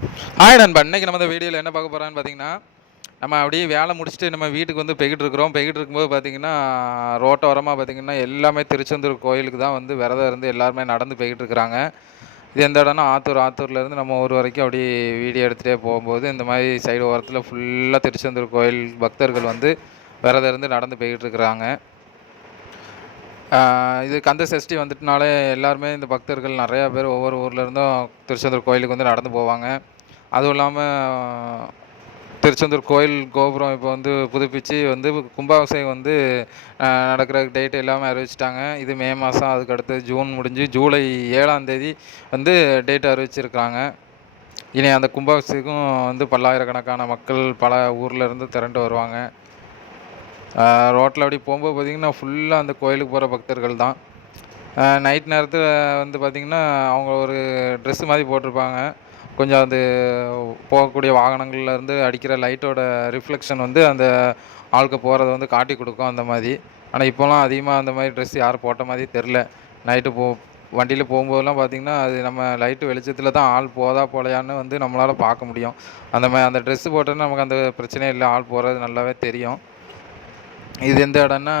Hi நண்பா. இன்னைக்கு நம்ம இந்த வீடியோவில் என்ன பார்க்க போகிறோன்னு பார்த்தீங்கன்னா, நம்ம அப்படியே வேலை முடிச்சுட்டு நம்ம வீட்டுக்கு வந்து போய்கிட்டு இருக்கிறோம். போய்கிட்டு இருக்கும்போது பார்த்தீங்கன்னா, ரோட்டோரமா பார்த்தீங்கன்னா, எல்லாமே திருச்செந்தூர் கோயிலுக்கு தான் வந்து விரதம் இருந்து எல்லாருமே நடந்து போய்கிட்டு இருக்கிறாங்க. இது எந்த இடம்னா ஆத்தூர். ஆத்தூர்லேருந்து நம்ம ஊர் வரைக்கும் அப்படியே வீடியோ எடுத்துகிட்டே போகும்போது, இந்த மாதிரி சைடு ஓரத்தில் ஃபுல்லாக திருச்செந்தூர் கோயில் பக்தர்கள் வந்து விரதம் இருந்து நடந்து போய்கிட்டு இருக்கிறாங்க. இது கந்த சஷ்டி வந்துட்டுனாலே எல்லாருமே இந்த பக்தர்கள் நிறையா பேர் ஒவ்வொரு ஊர்லேருந்தும் திருச்செந்தூர் கோயிலுக்கு வந்து நடந்து போவாங்க. அதுவும் இல்லாம திருச்செந்தூர் கோயில் கோபுரம் இப்போ வந்து புதுப்பிச்சு வந்து கும்பாபிஷேகம் வந்து நடக்கிற டேட் எல்லாமே அறிவிச்சுட்டாங்க. இது மே மாதம், அதுக்கடுத்து ஜூன் முடிஞ்சு ஜூலை 7ஆம் தேதி வந்து டேட் அறிவிச்சிருக்காங்க. இனி அந்த கும்பாபிஷேகம் வந்து பல்லாயிரக்கணக்கான மக்கள் பல ஊர்லேருந்து திரண்டு வருவாங்க. ரோட்டில் அப்படி போகும்போது பார்த்திங்கன்னா ஃபுல்லாக அந்த கோயிலுக்கு போகிற பக்தர்கள் தான். நைட் நேரத்தில் வந்து பார்த்திங்கன்னா அவங்க ஒரு ட்ரெஸ்ஸு மாதிரி போட்டிருப்பாங்க. கொஞ்சம் அது போகக்கூடிய வாகனங்கள்லேருந்து அடிக்கிற லைட்டோட ரிஃப்ளெக்ஷன் வந்து அந்த ஆளுக்கு போகிறத வந்து காட்டி கொடுக்கும் அந்த மாதிரி. ஆனால் இப்போலாம் அதிகமாக அந்த மாதிரி ட்ரெஸ் யாரும் போட்ட மாதிரி தெரில. நைட்டு வண்டியில் போகும்போதெல்லாம் பார்த்திங்கன்னா, அது நம்ம லைட்டு வெளிச்சத்தில் தான் ஆள் போதா போலையான்னு வந்து நம்மளால் பார்க்க முடியும். அந்த ட்ரெஸ்ஸு போட்டோன்னா நமக்கு அந்த பிரச்சனையே இல்லை. ஆள் போகிறது நல்லாவே தெரியும். இது எந்த இடம்னா,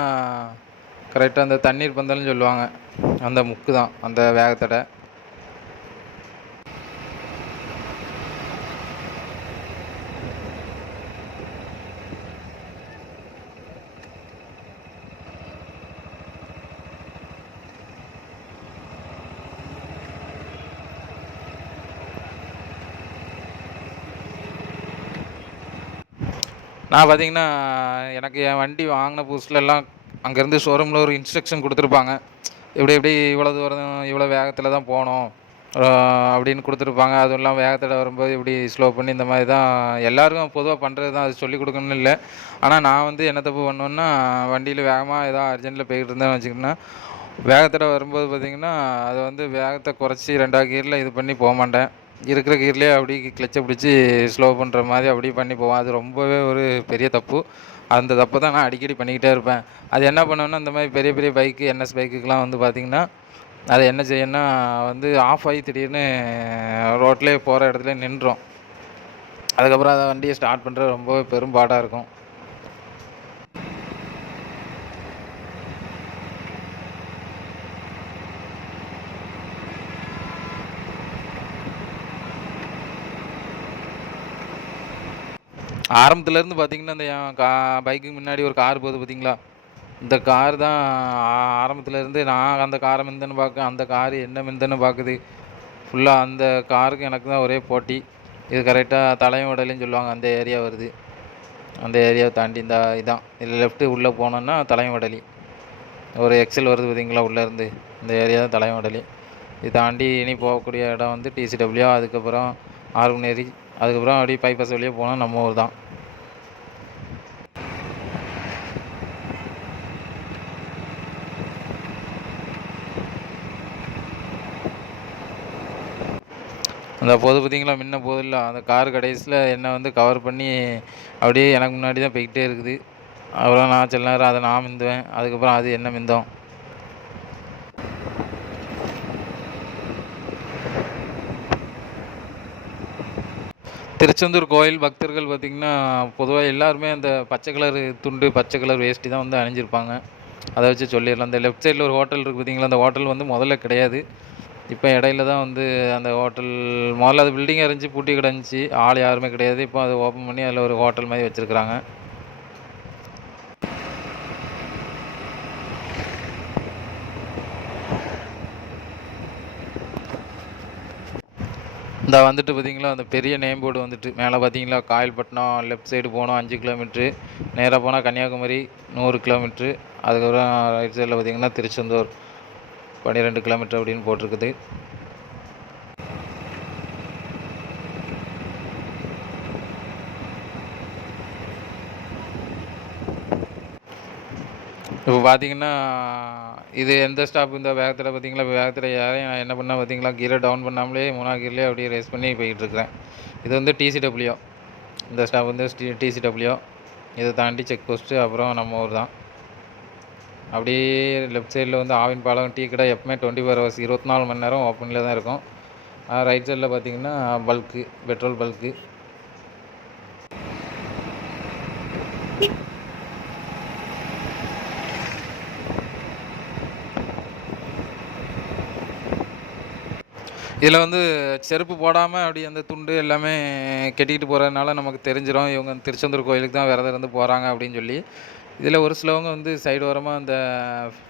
கரெக்டாக அந்த தண்ணீர் பந்தல்னு சொல்லுவாங்க. அந்த முக்கு தான் அந்த வேகத்தடை. நான் பார்த்தீங்கன்னா, எனக்கு என் வண்டி வாங்கின புதுசுலலாம் அங்கேருந்து ஷோரூமில் ஒரு இன்ஸ்ட்ரக்ஷன் கொடுத்துருப்பாங்க. இப்படி இப்படி இவ்வளோ தூரம் இவ்வளோ வேகத்தில் தான் போகணும் அப்படின்னு கொடுத்துருப்பாங்க. அதுவும் இல்லாமல் வேகத்தடை வரும்போது இப்படி ஸ்லோ பண்ணி இந்த மாதிரி தான் எல்லாருக்கும் பொதுவாக பண்ணுறது தான். அது சொல்லிக் கொடுக்கணும்னு இல்லை. ஆனால் நான் வந்து என்ன தப்பு பண்ணுவேன்னா, வண்டியில் வேகமாக ஏதோ அர்ஜென்ட்டில் போய்கிட்டு இருந்தேன்னு வச்சுக்கிட்டேன்னா, வேகத்தடை வரும்போது பார்த்திங்கன்னா, அது வந்து வேகத்தை குறைச்சி 2வது கியரில் இது பண்ணி போகமாட்டேன். இருக்கிற கியர்லேயே அப்படியே கிளச்சை பிடிச்சி ஸ்லோ பண்ணுற மாதிரி அப்படியே பண்ணி போவேன். அது ரொம்பவே ஒரு பெரிய தப்பு. அந்த தப்பை தான் நான் அடிக்கடி பண்ணிக்கிட்டே இருப்பேன். அது என்ன பண்ணுவேன்னா, இந்த மாதிரி பெரிய பெரிய பைக்கு, என்எஸ் பைக்குக்கெலாம் வந்து பார்த்திங்கன்னா, அது என்ன செய்யும்னா வந்து ஆஃப் ஆகி திடீர்னு ரோட்லேயே போகிற இடத்துல நின்றும். அதுக்கப்புறம் அதை வண்டியை ஸ்டார்ட் பண்ணுறது ரொம்பவே பெரும்பாடாக இருக்கும். ஆரம்பத்துலேருந்து பார்த்திங்கன்னா, இந்த என் பைக்குக்கு முன்னாடி ஒரு கார் போகுது பார்த்திங்களா? இந்த கார் தான் ஆரம்பத்துலேருந்து நான் அந்த காரை மிந்தன்னு பார்க்கேன். அந்த கார் என்ன மிந்தன்னு பார்க்குது. ஃபுல்லாக அந்த காருக்கு எனக்கு தான் ஒரே போட்டி. இது கரெக்டாக தலைமடலின்னு சொல்லுவாங்க. அந்த ஏரியா வருது. அந்த ஏரியாவை தாண்டி இந்த இதான் இதில் லெஃப்ட்டு உள்ளே போனோன்னா தலைமடலி. ஒரு எக்ஸல் வருது பார்த்திங்களா உள்ளேருந்து. இந்த ஏரியா தான் தலைமடலி. இது தாண்டி இனி போகக்கூடிய இடம் வந்து டிசிடபிள்யூ, அதுக்கப்புறம் ஆர்குனேரி, அதுக்கப்புறம் அப்படியே பைபாஸ் வழியாக போனால் நம்ம ஊர் தான். அந்த போது பார்த்திங்களா, முன்ன போதில்ல அந்த கார் கடைசியில் என்னை வந்து கவர் பண்ணி அப்படியே எனக்கு முன்னாடி தான் போய்கிட்டே இருக்குது. அப்புறம் நான் சில நேரம் அதை நான் மிந்துவேன். அதுக்கப்புறம் அது என்ன மிந்தோம். திருச்செந்தூர் கோயில் பக்தர்கள் பார்த்திங்கன்னா, பொதுவாக எல்லாருமே அந்த பச்சை கலர் துண்டு, பச்சை கலர் வேஷ்டி தான் வந்து அணிஞ்சிருப்பாங்க. அதை வச்சு சொல்லிடலாம். அந்த லெஃப்ட் சைடில் ஒரு ஹோட்டல் இருக்குது பார்த்திங்களா, அந்த ஹோட்டல் வந்து முதல்ல கிடையாது. இப்போ இடையில தான் வந்து அந்த ஹோட்டல் முதல்ல அது பில்டிங்காக இருந்துச்சு, பூட்டி கிடந்துச்சு, ஆள் யாருமே கிடையாது. இப்போ அதை ஓப்பன் பண்ணி அதில் ஒரு ஹோட்டல் மாதிரி வச்சுருக்குறாங்க. இந்த வந்துட்டு பார்த்திங்களா, அந்த பெரிய நேம் போர்டு வந்துட்டு மேலே பார்த்திங்களா, காயல்பட்டினம் லெஃப்ட் சைடு போனோம் 5 கிலோமீட்ரு, நேராக போனால் கன்னியாகுமரி 100 கிலோமீட்ரு, அதுக்கப்புறம் ரைட் சைடில் பார்த்திங்கன்னா திருச்செந்தூர் 12 கிலோமீட்டர் அப்படின்னு போட்டிருக்குது. இப்போ பார்த்திங்கன்னா, இது எந்த ஸ்டாப் இந்த வேகத்தில் பார்த்திங்களா, இப்போ வேகத்தில் ஏறி நான் என்ன பண்ணேன் பார்த்திங்களா, கீரை டவுன் பண்ணாமலே 3வது கியர்லேயே அப்படியே ரேஸ் பண்ணி போய்கிட்டுருக்கிறேன். இது வந்து டிசிடபிள்யூ. இந்த ஸ்டாப் வந்து டிசிடபிள்யூ. இதை தாண்டி செக் போஸ்ட்டு, அப்புறம் நம்ம ஊர் தான். அப்படியே லெஃப்ட் சைடில் வந்து ஆவின் பாலம், டீ கடை எப்பவுமே 24 ஹவர்ஸ் 24 மணி நேரம் ஓப்பனில் தான் இருக்கும். ரைட் சைடில் பார்த்தீங்கன்னா பல்க்கு, பெட்ரோல் பல்க்கு. இதில் வந்து செருப்பு போடாமல் அப்படி அந்த துண்டு எல்லாமே கட்டிக்கிட்டு போகிறதுனால நமக்கு தெரிஞ்சிடும் இவங்க திருச்செந்தூர் கோயிலுக்கு தான் விரதம் இருந்து போகிறாங்க அப்படின்னு சொல்லி. இதில் ஒரு சிலவங்க வந்து சைடு ஓரமாக அந்த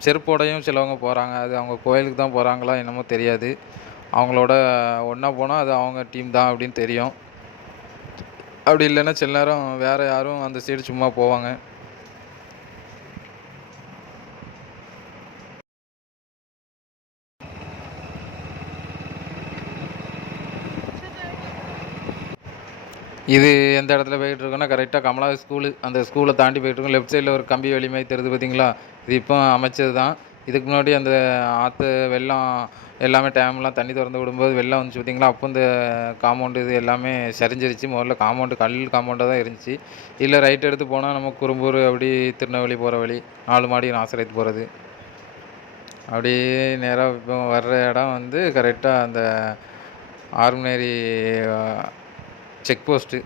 செருப்போடையும் சிலவங்க போகிறாங்க. அது அவங்க கோயிலுக்கு தான் போகிறாங்களா என்னமோ தெரியாது. அவங்களோட ஒன்றா போனால் அது அவங்க டீம் தான் அப்படின்னு தெரியும். அப்படி இல்லைன்னா சில நேரம் வேறு யாரும் அந்த சைடு சும்மா போவாங்க. இது எந்த இடத்துல போயிட்டுருக்கோன்னா, கரெக்டாக கமலா ஸ்கூலு. அந்த ஸ்கூலை தாண்டி போயிட்டுருக்கோம். லெஃப்ட் சைடில் ஒரு கம்பி வேலி மாரி தெரியுது பார்த்தீங்களா? இது இப்போ அமைச்சது தான். இதுக்கு முன்னாடி அந்த ஆத்து வெள்ளம் எல்லாமே டேம்லாம் தண்ணி திறந்து விடும்போது வெள்ளம் வந்துச்சு பார்த்தீங்களா? அப்போ இந்த காம்பவுண்டு இது எல்லாமே சரிஞ்சிருச்சு. முதல்ல காம்பவுண்டு கல் காம்பவுண்டா தான் இருந்துச்சு. இதில் ரைட் எடுத்து போனா நம்ம குரும்பூர் அப்படி திருநெல்வேலி போகிற வழி. 4 மாடி நாசரேத் போகிறது. அப்படியே நேரா இப்போ வர்ற இடம் வந்து கரெக்டாக அந்த ஆர்மினேரி செக் போஸ்ட்டு.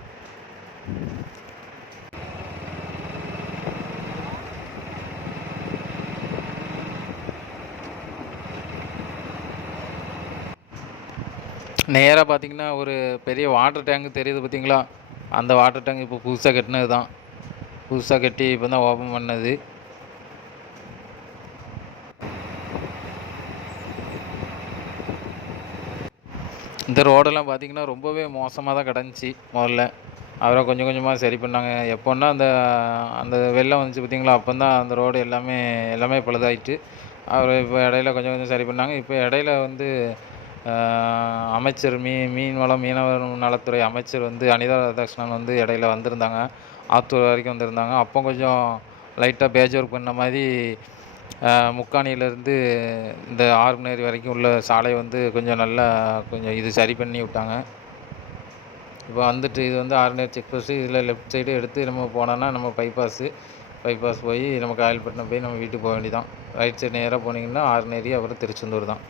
நேரா பார்த்தீங்கன்னா, ஒரு பெரிய வாட்டர் டேங்க் தெரியுது பார்த்தீங்களா? அந்த வாட்டர் டேங்க் இப்போ புதுசா கட்டினது தான். புதுசா கட்டி இப்போ தான் ஓப்பன் பண்ணது. இந்த ரோடெல்லாம் பார்த்தீங்கன்னா, ரொம்பவே மோசமா தான் கிடந்துச்சு மொதல்ல. அப்புறம் கொஞ்சம் கொஞ்சமா சரி பண்ணாங்க. எப்போன்னா அந்த அந்த வெள்ளம் வந்துச்சு பார்த்தீங்களா? அப்போந்தான் அந்த ரோடு எல்லாமே பழுதாயிட்டு. அப்புறம் இப்போ இடையில கொஞ்சம் கொஞ்சம் சரி பண்ணாங்க. இப்போ இடையில வந்து அ அமைச்சர் மீன்வளம், மீனவர் நலத்துறை அமைச்சர் வந்து அனிதா ராதாகிருஷ்ணன் வந்து இடையில வந்திருந்தாங்க. ஆத்தூர் வரைக்கும் வந்திருந்தாங்க. அப்போ கொஞ்சம் லைட்டா பேட்ச் ஒர்க் பண்ண மாரி முக்காணியிலேருந்து இந்த ஆர்மினேரி வரைக்கும் உள்ள சாலை வந்து கொஞ்சம் நல்லா கொஞ்சம் இது சரி பண்ணி விட்டாங்க. இப்போ வந்துட்டு இது வந்து ஆர்மினேரி செக் போஸ்ட்டு. இதில் லெஃப்ட் சைடு எடுத்து நம்ம போனோம்னா நம்ம பைபாஸ் போய் நம்ம காயல்பட்டினம் போய் நம்ம வீட்டுக்கு போக வேண்டியதுதான். ரைட் சைடு நேரா போனீங்கன்னா ஆர்மினேரி அப்புறம் திருச்செந்தூர் தான்.